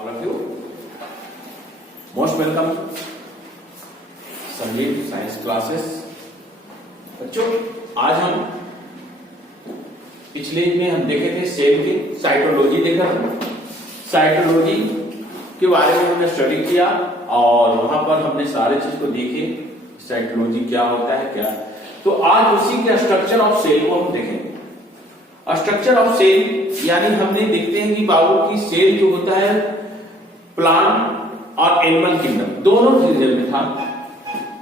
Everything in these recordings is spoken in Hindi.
all of you. Most welcome संगीत साइंस क्लासेस। बच्चों आज हम पिछले में हम देखे थे सेल की साइटोलॉजी देखा, साइटोलॉजी के बारे में हमने स्टडी किया और वहां पर हमने सारे चीज को देखे साइटोलॉजी क्या होता है क्या। तो आज उसी के स्ट्रक्चर ऑफ सेल को हम देखेंगे। स्ट्रक्चर ऑफ सेल यानी हमने देखते हैं कि बाबू की सेल जो होता है प्लांट और एनिमल किंगडम दोनों रीजन में था,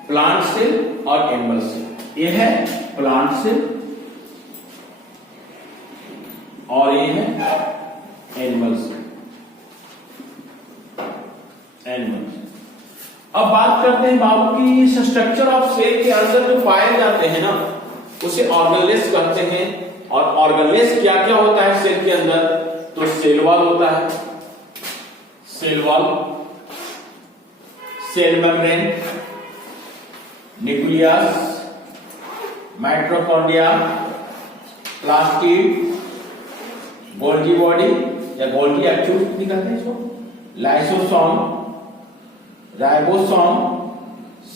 प्लांट सेल और एनिमल सेल। ये है प्लांट सेल और ये है एनिमल सेल। अब बात करते हैं बाबू की इस स्ट्रक्चर ऑफ सेल के अंदर जो पाए जाते हैं ना उसे ऑर्गेनेल्स कहते हैं। और ऑर्गेनेल्स क्या क्या होता है सेल के अंदर, तो सेल वॉल होता है, cell wall, cell membrane, nucleus, mitochondria, plastid, Golgi body या गोल्गी एक्चुअल भी कहते हैं इसको, लाइसोसोम, राइबोसोम,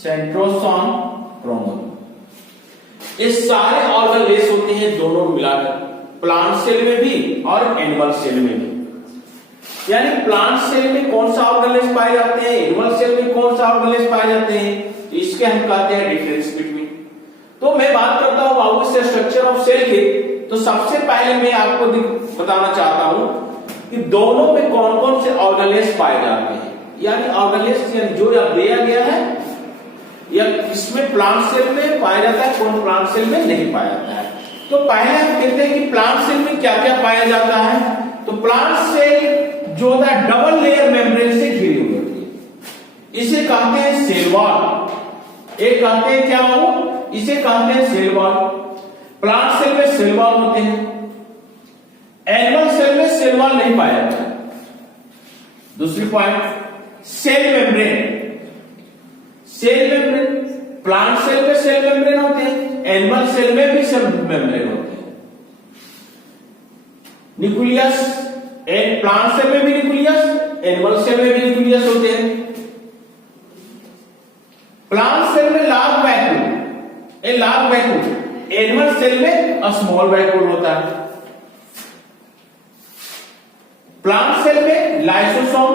सेंट्रोसोम, क्रोमोसोम। ये सारे ऑर्गेनेल्स होते हैं दोनों मिलाकर, प्लांट सेल में भी और एनिमल सेल में भी। यानी प्लांट सेल में कौन सा ऑर्गेनेल्स पाए जाते हैं, एनिमल सेल में कौन सा ऑर्गेनेल्स पाए जाते हैं, तो इसके हम कहते हैं डिफरेंस बिटवीन। तो मैं बात करता हूं बाबू से स्ट्रक्चर ऑफ सेल की। तो सबसे पहले मैं आपको बताना चाहता हूं कि दोनों में कौन कौन से ऑर्गेनेल्स पाए जाते हैं। यानी ऑर्गेनेल्स जो दिया गया है या इसमें प्लांट सेल में पाया जाता है, कौन प्लांट सेल में नहीं पाया जाता है। तो पहले हम कहते हैं कि प्लांट सेल में क्या क्या पाया जाता है। तो प्लांट सेल जो होता है डबल लेयर मेम्ब्रेन से घिरी हुई होती है, इसे कहते हैं सेल वॉल। एक कहते हैं क्या वो, इसे कहते हैं सेल वॉल। प्लांट सेल में सेल वॉल होते हैं, एनिमल सेल में सेल वॉल नहीं पाया जाता है। दूसरी point, cell membrane, cell membrane plant cell में सेल मेम्ब्रेन होते हैं, एनिमल सेल में भी सेल मेम्ब्रेन होते हैं। न्यूक्लियस, प्लांट सेल में भी न्यूक्लियस, एनिमल सेल में भी न्यूक्लियस होते हैं। प्लांट सेल में large vacuole, large vacuole, animal cell में स्मॉल वैक्यूल होता है। प्लांट सेल में लाइसोसोम,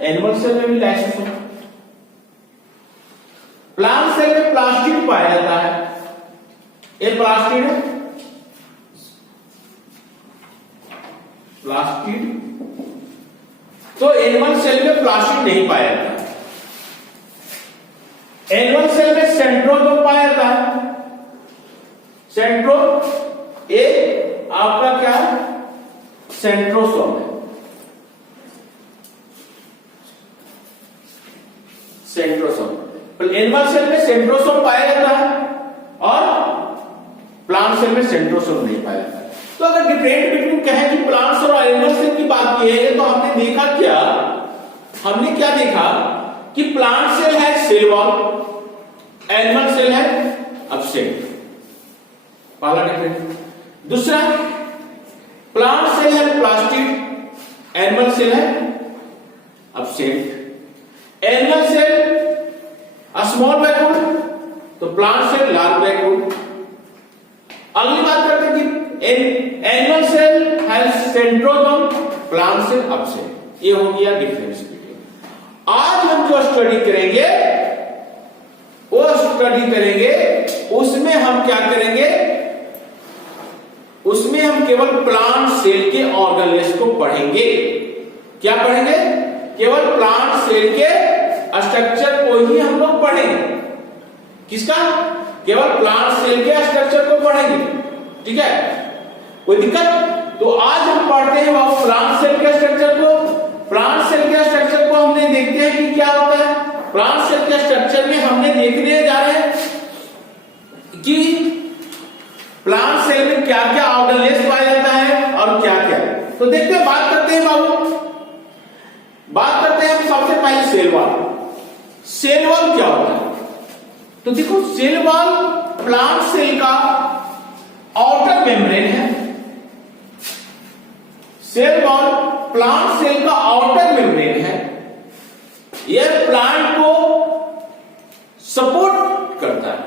एनिमल सेल में भी लाइसोसोम। प्लांट सेल में प्लास्टिड पाया जाता है, ये प्लास्टिड है, प्लास्टिड। तो एनिमल सेल में प्लास्टिड नहीं पाया जाता। एनिमल सेल में सेंट्रोसोम पाया जाता है। सेंट्रो ये आपका क्या है, सेंट्रोसोम है, सेंट्रोसोम। एनिमल सेल में सेंट्रोसोम पाया जाता है और प्लांट सेल में सेंट्रोसोम नहीं पाया जाता है। तो अगर डिफरेंट बिटवीन कहें कि प्लांट सेल और एनिमल सेल की बात की है तो हमने देखा क्या, हमने क्या देखा कि प्लांट सेल है सेल वॉल, एनिमल सेल है अपसेट, पहला डिफरेंस। दूसरा, प्लांट सेल है प्लास्टिड, एनिमल सेल है absent. Animal cell small vacuole, तो प्लांट सेल लार्ज वैक्यूल। अगली बात करते हैं कि animal cell has centrosome, plant cell absent. ये हो गया डिफरेंस बिटवीन। आज हम जो स्टडी करेंगे वो स्टडी करेंगे, उसमें हम क्या करेंगे, उसमें हम केवल प्लांट सेल के ऑर्गेनेल्स को पढ़ेंगे। क्या पढ़ेंगे, केवल प्लांट सेल के स्ट्रक्चर को ही हम लोग पढ़ेंगे। किसका, केवल प्लांट सेल के स्ट्रक्चर को पढ़ेंगे, ठीक है, कोई दिक्कत। तो आज हम पढ़ते हैं वो प्लांट सेल के स्ट्रक्चर को। प्लांट सेल के स्ट्रक्चर को हमने देखते हैं कि क्या होता है। प्लांट सेल के स्ट्रक्चर में हमने देखने जा रहे हैं कि प्लांट सेल में क्या क्या ऑर्गेनेल्स पाया जाता है और क्या क्या। तो देखते हैं, बात करते हैं बाबू, बात करते हैं सबसे पहले सेल वॉल। सेल वॉल क्या होता है, तो देखो सेल वॉल प्लांट सेल का आउटर मेम्ब्रेन है। सेल वॉल प्लांट सेल का आउटर मेम्ब्रेन है, यह प्लांट को सपोर्ट करता है।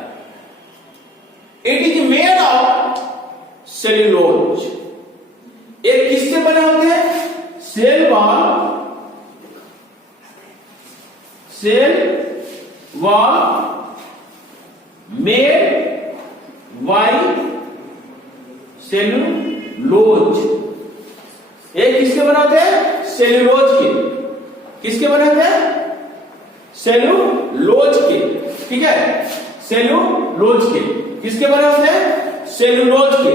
It is made of cellulose. ये किससे बने होते हैं? Cell wall made by cellulose. ये किसके बने होते हैं? सेल्यूलोज के। किसके बने होते हैं? सेल्यूलोज के। ठीक है, सेल्यूलोज के। किसके बने होते हैं? सेल्यूलोज के।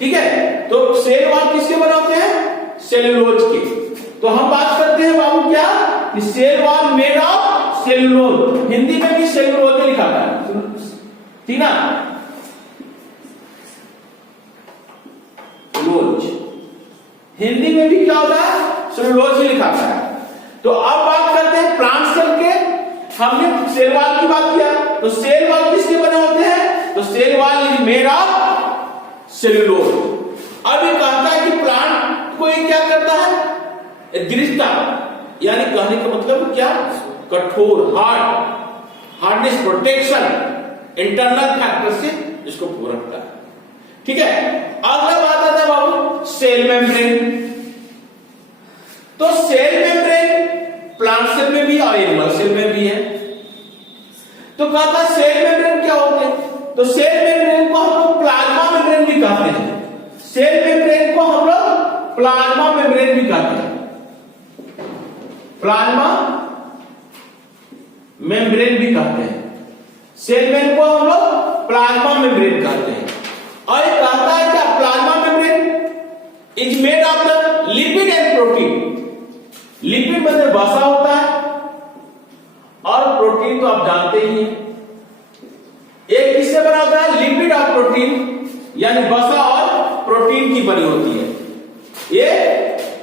ठीक है, तो सेल वॉल किसके बने होते हैं? सेल्यूलोज के। तो हम बात करते हैं बाबू क्या कि cell wall made of cellulose. Hindi में भी सेल्यूलोज लिखा था, ठीक ना? सेल्यूलोज हिंदी में भी क्या होता है? सेल्यूलोज ही लिखा है। तो अब बात करते हैं प्लांट सेल के। हमने सेल वॉल की बात किया, तो सेल वॉल किसके बने होते हैं? तो cell wall is made of cellulose. अब ये कहता है कि प्लांट को ये क्या करता है? दृढ़ता, यानी कहने का मतलब क्या? कठोर, हार्डनेस, प्रोटेक्शन, इंटरनल फैक्टर से इसको पूरा रखता है। ठीक है, अगला बात आता है बाबू सेल मेम्ब्रेन। तो सेल मेम्ब्रेन प्लांट सेल में भी और एनिमल सेल में भी है। तो कहता है सेल मेम्ब्रेन क्या होते हैं? तो सेल मेम्ब्रेन को हम लोग प्लाज्मा मेम्ब्रेन भी कहते हैं। सेल मेम्ब्रेन को हम लोग प्लाज्मा मेम्ब्रेन भी कहते हैं। प्लाज्मा मेम्ब्रेन भी कहते हैं। सेल मेम्ब्रेन को हम लोग प्लाज्मा मेम्ब्रेन कहते हैं। और ये कहता है क्या? Plasma membrane is made of the lipid and protein. Lipid मतलब वसा होता है, और प्रोटीन तो आप जानते ही हैं। एक किससे बना होता है? लिपिड और प्रोटीन, यानी वसा और प्रोटीन की बनी होती है। ये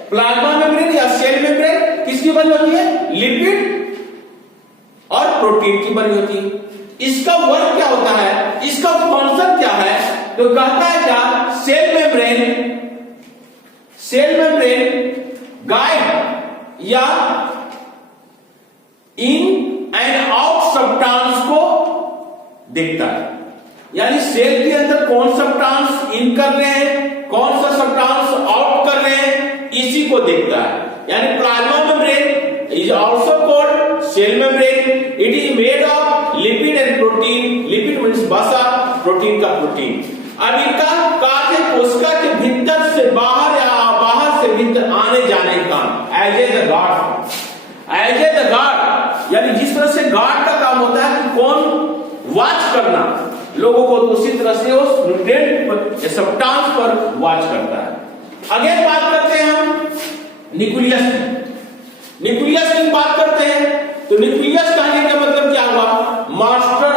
प्लाज्मा मेम्ब्रेन या सेल मेम्ब्रेन किसकी बनी होती है? लिपिड और प्रोटीन की बनी होती है। इसका वर्क क्या होता है? इसका फंक्शन क्या है? तो कहता है क्या? सेल मेम्ब्रेन गाइड या इन एंड आउट सब्सटेंस को देखता है, यानी सेल के अंदर कौन सब्सटेंस इन कर रहे हैं, कौन सा सब्सटेंस आउट कर रहे हैं, इसी को देखता है। यानी plasma membrane is also called cell membrane. It is made of lipid and protein. Lipid means वसा, प्रोटीन का प्रोटीन। अब इनका कार्य कोशिका के भीतर से बाहर या बाहर से भीतर आने जाने का एज ए द गार्ड, यानी जिस तरह से गार्ड का काम होता है कि कौन वॉच करना लोगों को, तो उसी तरह से उस न्यूट्रिएंट पर, सब्सटेंस पर वॉच करता है। अगेन बात करते हैं हम न्यूक्लियस की। न्यूक्लियस की बात करते हैं, तो न्यूक्लियस कहने का मतलब क्या हुआ? Master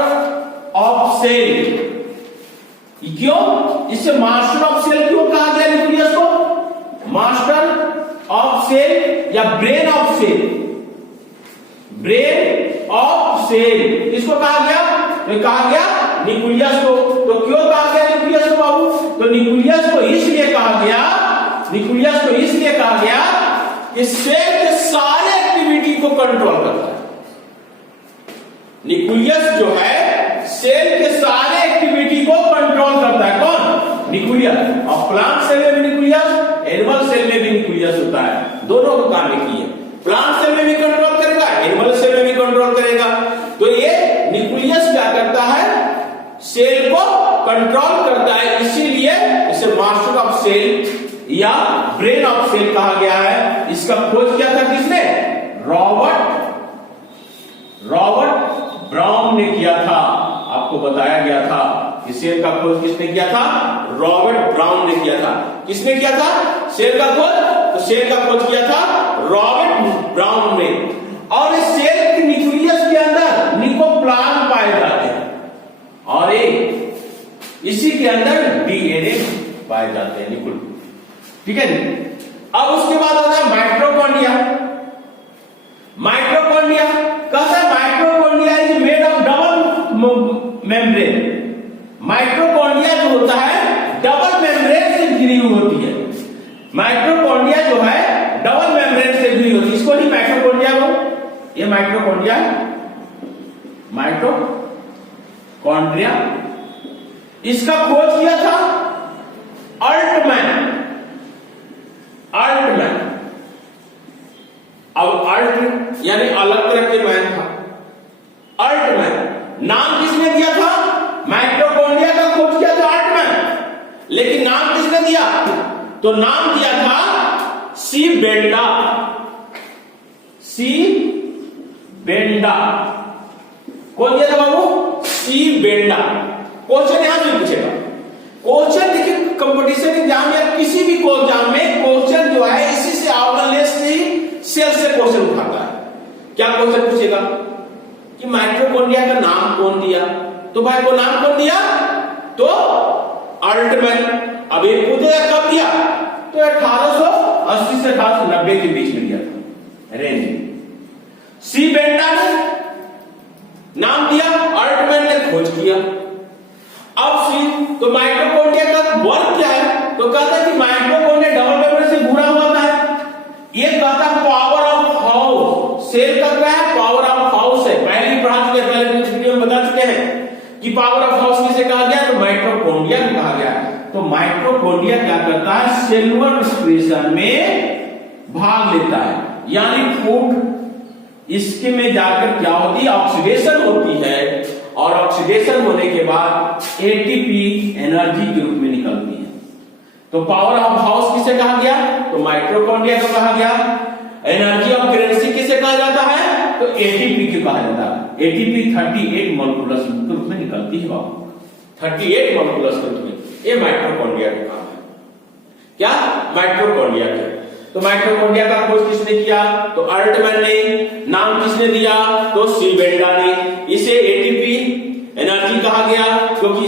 of cell. क्यों इसे मास्टर ऑफ सेल क्यों कहा गया? न्यूक्लियस को मास्टर ऑफ सेल या brain of cell. Brain of cell किसको कहा गया? तो कहा गया न्यूक्लियस को। तो क्यों कहा गया न्यूक्लियस को बाबू? तो न्यूक्लियस को इसलिए कहा गया कि सेल के सारे एक्टिविटी को कंट्रोल करता है। न्यूक्लियस जो है सेल के सारे एक्टिविटी को कंट्रोल करता है। कौन? न्यूक्लियस। और प्लांट सेल में भी न्यूक्लियस, एनिमल सेल में भी न्यूक्लियस होता है। दोनों को काम किए, प्लांट सेल में भी कंट्रोल करेगा, एनिमल सेल में भी कंट्रोल करेगा। तो ये न्यूक्लियस क्या करता है? सेल को कंट्रोल करता है, इसीलिए इसे मास्टर ऑफ सेल या ब्रेन ऑफ सेल कहा गया है। इसका खोज किया था किसने? रॉबर्ट ब्राउन ने किया था। आपको बताया गया था कि सेल का खोज किसने किया था? रॉबर्ट ब्राउन ने किया था। किसने किया था सेल का खोज? तो सेल का खोज किया था रॉबर्ट ब्राउन ने। और इस सेल के न्यूक्लियस के अंदर निकोप्लाज्म पाए जाते हैं, और इसी के अंदर डीएनए पाए जाते हैं, निकुल। ठीक है। अब उसके बाद आता है माइटोकॉन्ड्रिया। माइटोकॉन्ड्रिया कहता है mitochondria is made of double membrane. Mitochondria जो होता है डबल मेम्ब्रेन से घिरी हुई होती है। माइटोकॉन्ड्रिया जो है डबल मेम्ब्रेन से भी होती है, इसको ही माइटोकॉन्ड्रिया को, ये माइटोकॉन्ड्रिया है, माइटोकॉन्ड्रिया। इसका खोज किया था अल्टमैन। अब अल्ट यानी अलग तरह के मैन था, अल्टमैन। नाम किसने दिया था? माइटोकॉन्ड्रिया का खोज किया था अल्टमैन, लेकिन नाम किसने दिया? तो नाम दिया था सी बेंडा। सी बेंडा कौन दिया था बाबू? सी बेंडा। क्वेश्चन यहां से पूछेगा। क्वेश्चन देखिए कंपटीशन एग्जाम या किसी भी एग्जाम में क्वेश्चन जो है इसी से ऑर्गनलेस से ही सेल से क्वेश्चन उठाता है। क्या क्वेश्चन पूछेगा कि माइटोकॉन्ड्रिया का नाम कौन दिया? तो भाई को नाम कौन दिया? तो अल्टमैन। अब ये पूछेगा कब दिया? तो 1880 से 1890 के बीच में दिया था, रेंज। सी बेंडा ने नाम दिया, अल्टमैन ने खोज किया। अब सी तो माइटोकॉन्ड्रिया का वर्क क्या है? तो कहता है कि माइटोकॉन्ड्रिया डबल मेम्ब्रेन से घुरा हुआ है। ये कहता है पावर ऑफ हाउस। सेल का क्या है? पावर ऑफ हाउस है। पहले ही पढ़ा चुके हैं, पहले वीडियो में बता चुके हैं कि पावर ऑफ हाउस किसे कहा गया? तो माइटोकॉन्ड्रिया को कहा गया। तो माइटोकॉन्ड्रिया क्या करता है? सेलुलर रेस्पिरेशन में भाग लेता है, यानी फूड इसके में जाकर क्या होती है? ऑक्सीडेशन होती है, और ऑक्सीडेशन होने के बाद एटीपी एनर्जी के रूप में निकलती है। तो पावर ऑफ हाउस किसे कहा गया? तो माइटोकॉन्ड्रिया को कहा गया। एनर्जी ऑफ करेंसी किसे कहा जाता है? तो एटीपी को कहा जाता है। एटीपी 38 मॉलिक्यूल्स के रूप में निकलती है बाबू, 38 मॉलिक्यूल्स के रूप में। ये माइटोकॉन्ड्रिया का काम है। क्या? माइटोकॉन्ड्रिया का। तो माइटोकॉन्ड्रिया का खोज किसने किया? तो अल्टमैन ने। नाम किसने दिया? तो सी बेंडा ने। इसे एटीपी एनर्जी कहा गया क्योंकि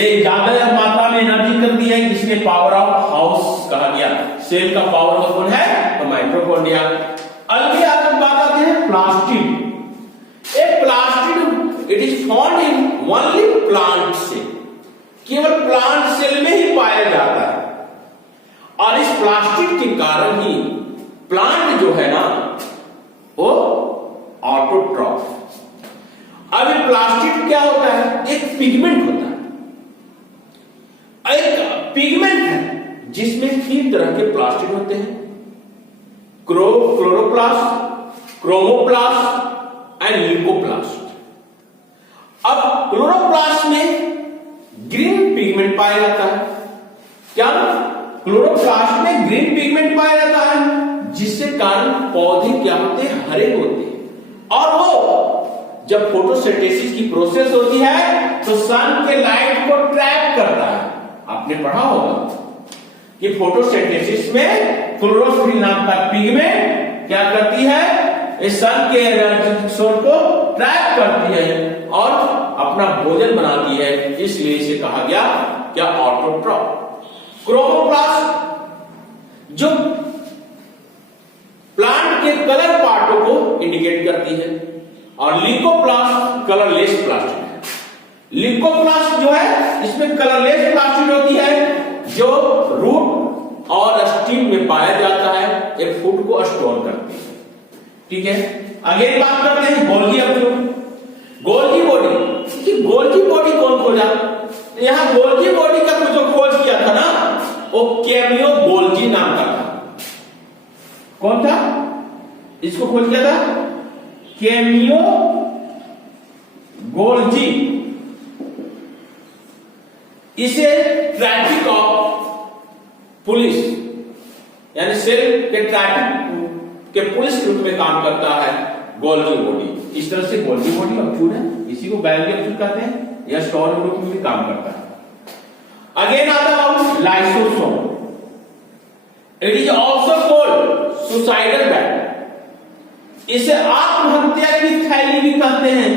ये ज्यादा मात्रा में एनर्जी करती है, इसलिए पावर ऑफ हाउस कहा गया। सेल का पावर हाउस कौन है? तो माइटोकॉन्ड्रिया। अगली बात आते हैं plastid. A plastid it is found in only plant cell, केवल प्लांट सेल में ही पाया जाता है। और इस प्लास्टिक के कारण ही प्लांट जो है ना वो ऑटोट्रॉफ। अब ये प्लास्टिक क्या होता है? एक पिगमेंट होता है, एक पिगमेंट है जिसमें 3 तरह के प्लास्टिक होते हैं, क्लोरोप्लास्ट, क्रोमोप्लास्ट एंड ल्यूकोप्लास्ट। अब क्लोरोप्लास्ट में ग्रीन पिगमेंट पाया जाता है। क्या? क्लोरोप्लास्ट में ग्रीन पिगमेंट पाया जाता है, जिससे कारण पौधे क्या होते हैं? हरे होते हैं। और वो जब फोटोसिंथेसिस की प्रोसेस होती है तो सन के लाइट को ट्रैप करता है। आपने पढ़ा होगा कि फोटोसिंथेसिस में क्लोरोफिल नाम का पिगमेंट क्या करती है? इस सन के सोर्स को ट्रैप करती है और अपना भोजन बनाती है, इसलिए इसे कहा गया क्या? ऑटोट्रॉफ। क्रोमोप्लास्ट जो प्लांट के कलर पार्टों को इंडिकेट करती है, और ल्यूकोप्लास्ट कलरलेस प्लास्टिक है। ल्यूकोप्लास्ट जो है इसमें कलरलेस प्लास्टिक होती है, जो रूट और स्टीम में पाया जाता है, एक फूड को स्टोर करती है। ठीक है, आगे बात करते हैं गोल्गी ऑब्जेक्ट। गोल्गी बॉडी कि गोल्गी बॉडी कौन खोजा? यहां गोल्गी बॉडी का जो खोज किया था ना वो कैमियो गोल्गी नाम का था। कौन था? इसको खोज किया था कैमियो गोल्गी। इसे ट्रैफिक ऑफ पुलिस यानी सेल के ट्रैफिक के पुलिस के रूप में काम करता है गोल्गी बॉडी। इस तरह से गोल्गी बॉडी ऑब्जेक्ट है, इसी को बैल्गी ऑब्जेक्ट कहते हैं। यह स्टोर ग्रुप में भी काम करता है। अगेन आता है lysosome. It is also called suicidal bag. इसे आत्महत्या की थैली भी कहते हैं।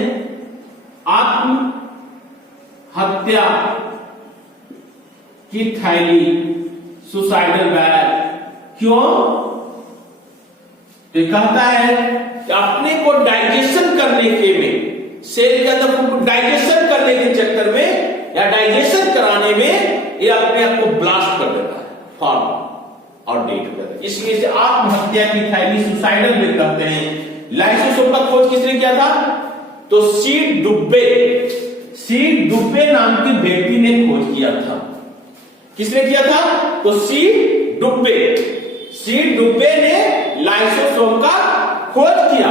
आत्महत्या की थैली, सुसाइडल बैग। क्यों? तो कहता है कि अपने को डाइजेशन करने के में, सेल के अंदर को डाइजेशन करने के चक्कर में या डाइजेशन कराने में ये अपने आप को ब्लास्ट कर देता है, फॉर्म और डेट हो जाता है। इसलिए इसे आत्महत्या की थैली, सुसाइडल ब्रेक कहते हैं। लाइसोसोम का खोज किसने किया था? तो सी डुब्बे नाम के व्यक्ति ने खोज किया था। किसने किया था? तो सी डुब्बे ने लाइसोसोम का खोज किया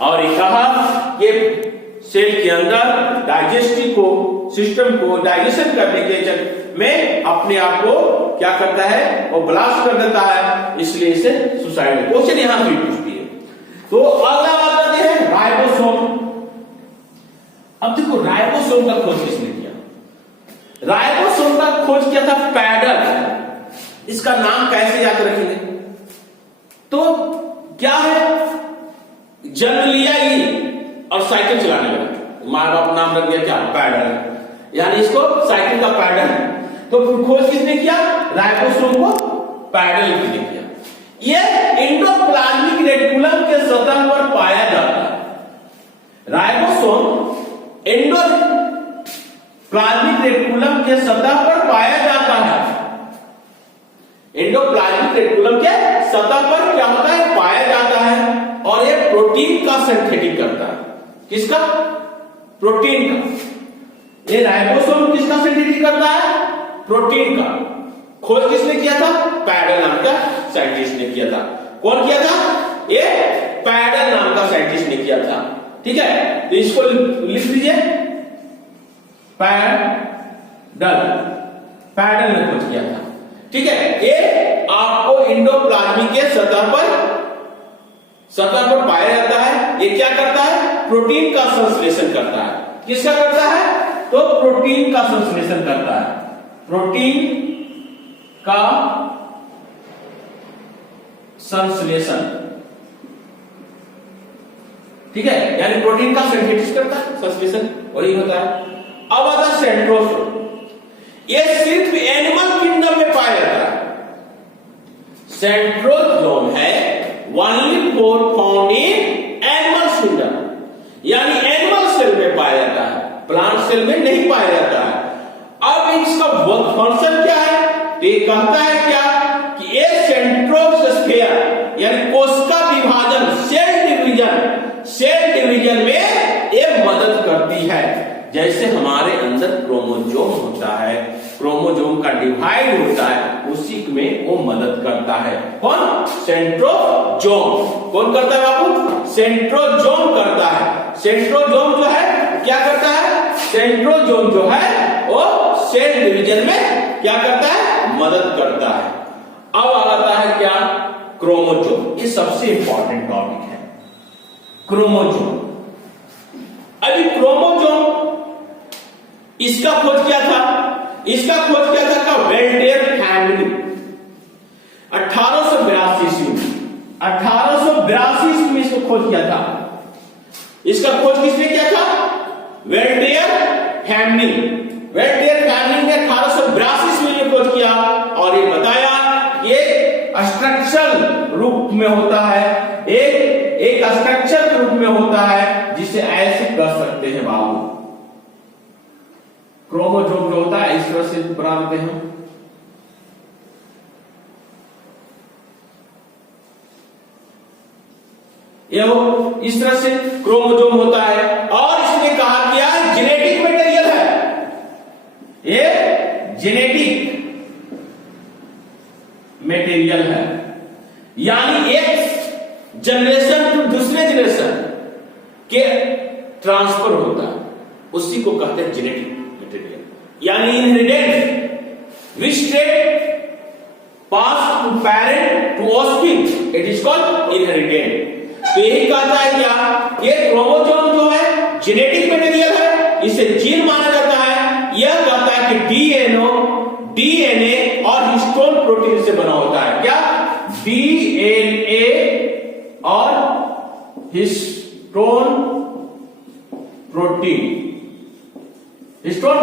और ये कहा कि सेल के अंदर डाइजेस्टिव सिस्टम को डाइजेशन करने के में अपने आप को क्या करता है? वो ब्लास्ट कर देता है, इसलिए इसे सुसाइड क्वेश्चन यहां से पूछती है। तो अगला बात करते हैं राइबोसोम। अब देखो राइबोसोम का खोज किसने किया? राइबोसोम का खोज किया था पैडल। इसका नाम कैसे याद रखेंगे? तो क्या है? जन्म लिया ही और साइकिल चलाने लगा, माँ बाप नाम रख दिया क्या? पैडल, यानी इसको साइकिल का पैडल। तो खोज किसने किया? राइबोसोम को पैडल किसने किया? यह एंडोप्लाज्मिक रेटिकुलम के सतह पर पाया जाता है। राइबोसोम एंडोप्लाज्मिक रेटिकुलम के सतह पर पाया जाता है। एंडोप्लाज्मिक रेटिकुलम के सतह पर क्या होता है? पाया जाता है और यह प्रोटीन का सिंथेटिक करता है। किसका? प्रोटीन का। ये राइबोसोम किसका सिंथेटिक करता है? प्रोटीन का। खोज किसने किया था? पैडल नाम का साइंटिस्ट ने किया था। कौन किया था? ये पैडल नाम का साइंटिस्ट ने किया था। ठीक है, तो इसको लिख लीजिए, पैडल ने खोज किया था। ठीक है, ये आपको एंडोप्लाज्मी के सतह पर पाया जाता है। ये क्या करता है? प्रोटीन का संश्लेषण करता है। किसका करता है? तो प्रोटीन का संश्लेषण करता है। प्रोटीन का संश्लेषण, ठीक है, यानी प्रोटीन का सिंथेसिस करता है, संश्लेषण वही होता है। अब आता है सेंट्रोसोम। यह सिर्फ एनिमल किंगडम में पाया जाता है। सेंट्रोसोम है only found in animal kingdom, यानी एनिमल सेल में पाया जाता है, प्लांट सेल में नहीं पाया जाता है। अब इसका फंक्शन क्या है? तो ये कहता है क्या कि ये सेंट्रोस्फेयर यानी कोशिका विभाजन, सेल डिवीजन में ये मदद करती है। जैसे हमारे अंदर क्रोमोसोम होता है, क्रोमोसोम का डिवाइड होता है, उसी में वो मदद करता है। कौन? सेंट्रोसोम। कौन करता है बाबू? सेंट्रोसोम करता है। सेंट्रोसोम जो है क्या करता है? सेंट्रोसोम जो है वो सेल डिवीजन में क्या करता है? मदद करता है। अब आता है क्या? क्रोमोसोम। ये सबसे इंपॉर्टेंट टॉपिक है, क्रोमोसोम। अभी क्रोमोसोम इसका खोज किया था? इसका खोज किया था वेल्डेयर फैमिली 1882 में इसको खोज किया था। इसका खोज किसने किया था? वेल्डेयर फैमिली ने 1882 में ये खोज किया और ये बताया ये स्ट्रक्चरल रूप में होता है, एक स्ट्रक्चर के रूप में होता है, जिसे ऐसे कर सकते हैं बाबू। क्रोमोसोम जो होता है इस तरह से बना देते हैं। ये इस तरह से क्रोमोसोम होता है और इसने कहा क्या? जेनेटिक मटेरियल है, ये जेनेटिक मटेरियल है, यानी एक जनरेशन टू दूसरे जनरेशन के ट्रांसफर होता है, उसी को कहते हैं जेनेटिक मटेरियल, यानी inheritance which state pass to parent to offspring, it is called inheritance. तो यही कहता है क्या? ये क्रोमोसोम जो है जेनेटिक मटेरियल है, इसे जीन माना जाता है। यह कहता है कि डीएनए और हिस्टोन प्रोटीन से बना होता है। क्या? डीएनए और हिस्टोन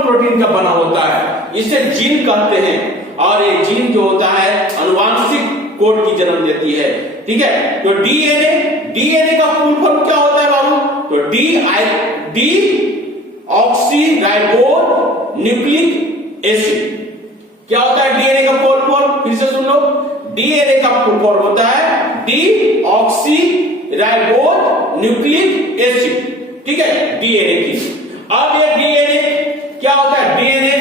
प्रोटीन का बना होता है, इसे जीन कहते हैं। और ये जीन जो होता है अनुवांशिक कोड की जन्म देती है। ठीक है, तो डीएनए का फुल फॉर्म क्या होता है बाबू? तो डी ऑक्सीराइबो न्यूक्लिक एसिड। क्या होता है डीएनए का फुल फॉर्म? फिर से सुन लो, डीएनए का फुल फॉर्म होता है डीऑक्सी राइबोज न्यूक्लिक एसिड, ठीक है, डीएनए की। अब ये डीएनए क्या होता है? डीएनए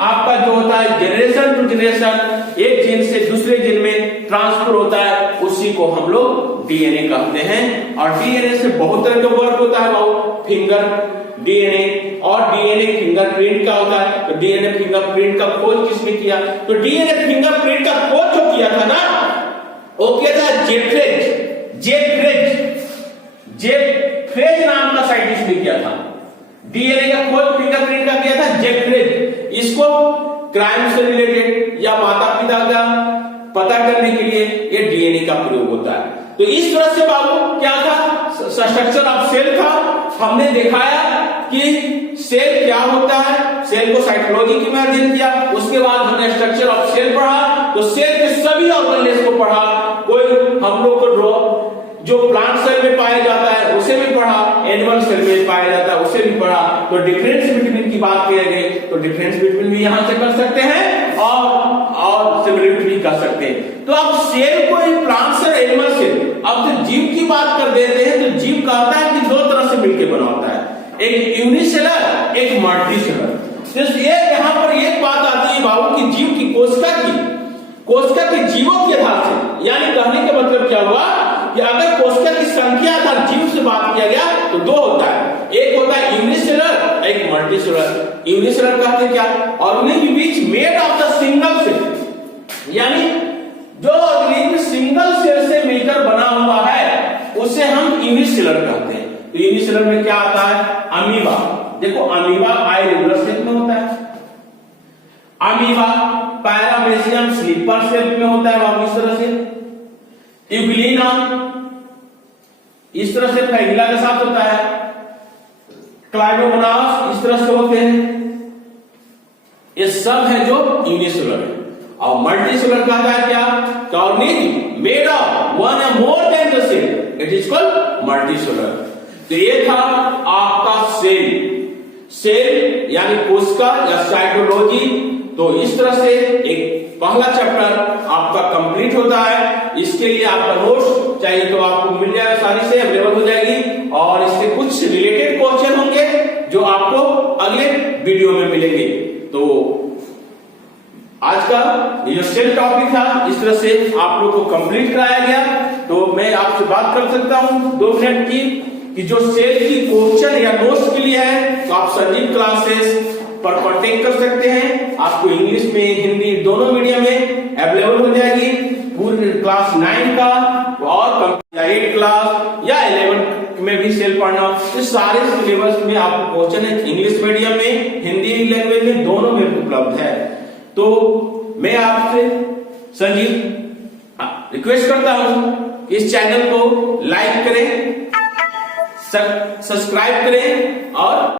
आपका जो होता है जनरेशन टू जनरेशन, एक जीन से दूसरे जीन में ट्रांसफर होता है, उसी को हम लोग डीएनए कहते हैं। और डीएनए से बहुत तरह का वर्क होता है बाबू, फिंगर डीएनए और डीएनए फिंगरप्रिंट का होता है। तो डीएनए फिंगरप्रिंट का खोज किसने किया? तो डीएनए फिंगरप्रिंट का खोज जो किया था ना, वो किया था जेफ्रेज नाम का साइंटिस्ट ने किया था। डीएनए का खोज फिंगरप्रिंट का किया था जेफ्रेज। इसको क्राइम से रिलेटेड या माता पिता का पता करने के लिए ये डीएनए का प्रयोग होता है। तो इस तरह से बाबू क्या था, स्ट्रक्चर ऑफ सेल था। हमने दिखाया कि सेल क्या होता है, सेल को साइटोलॉजी की में अध्ययन किया। उसके बाद हमने स्ट्रक्चर ऑफ सेल पढ़ा, तो सेल के सभी ऑर्गेनेल्स को पढ़ा। कोई हम लोग को जो प्लांट सेल में पाया जाता है उसे भी पढ़ा, एनिमल सेल में पाया जाता है उसे भी पढ़ा। तो डिफरेंस बिटवीन की बात किया गई, तो डिफरेंस बिटवीन भी यहां से कर सकते हैं और सिमिलरिटी भी कर सकते हैं। तो अब सेल को प्लांट सेल, एनिमल सेल, अब तो जीव की बात कर देते हैं। तो जीव कहता है कि दो तरह से मिलकर बना होता है, एक यूनिसेलर, एक मल्टीसेलर। तो ये यहाँ पर एक बात आती है बाबू की जीव की कोशिका की जीवों के आधार से, यानी कहने का मतलब क्या हुआ कि अगर कोशिका की संख्या आधार जीव से बात किया गया तो दो होता है, एक होता है यूनिसेलर, एक मल्टीसेलर। यूनिसेलर कहते हैं क्या? Organism which made of the single cell, यानी जो ऑर्गेनिज्म सिंगल सेल से मिलकर बना हुआ है उसे हम यूनिसेलर कहते हैं। तो यूनिसेलर में क्या आता है? अमीबा। देखो अमीबा आई रेगुलर शेप में होता है, अमीबा पैरामेसियम स्लीपर शेप में होता है बाबू, इस तरह से। यूग्लिना इस तरह से फ्लैगिला के साथ होता है। क्लाइडोमोनास इस तरह से होते हैं। ये सब है जो यूनिसेलर है। और मल्टीसेलर कहता है क्या? ऑर्गेनिज्म मेड ऑफ वन और more than the cell, it is called multicellular. तो ये था आपका सेल यानी कोशिका या साइटोलॉजी। तो इस तरह से एक पहला चैप्टर आपका कंप्लीट होता है। इसके लिए आपका नोट्स चाहिए तो आपको मिल जाएगा, सारी से अवेलेबल हो जाएगी। और इससे कुछ रिलेटेड क्वेश्चन होंगे जो आपको अगले वीडियो में मिलेंगे। तो आज का ये जो सेल टॉपिक था, इस तरह से आप लोग को कंप्लीट कराया गया। तो मैं आपसे बात कर सकता हूं 2 मिनट की कि जो सेल की क्वेश्चन या नोट्स के लिए है तो आप संजीव क्लासेस पर कांटेक्ट कर सकते हैं। आपको इंग्लिश में, हिंदी दोनों मीडियम में अवेलेबल हो जाएगी। पूरी क्लास 9 का और 8 क्लास या 11 में भी सेल पढ़ना, इस सारे सिलेबस में आपको क्वेश्चन है इंग्लिश मीडियम में, हिंदी लैंग्वेज में, दोनों में उपलब्ध है। तो मैं आपसे संजीव रिक्वेस्ट करता हूं कि इस चैनल को लाइक करें, सब्सक्राइब करें और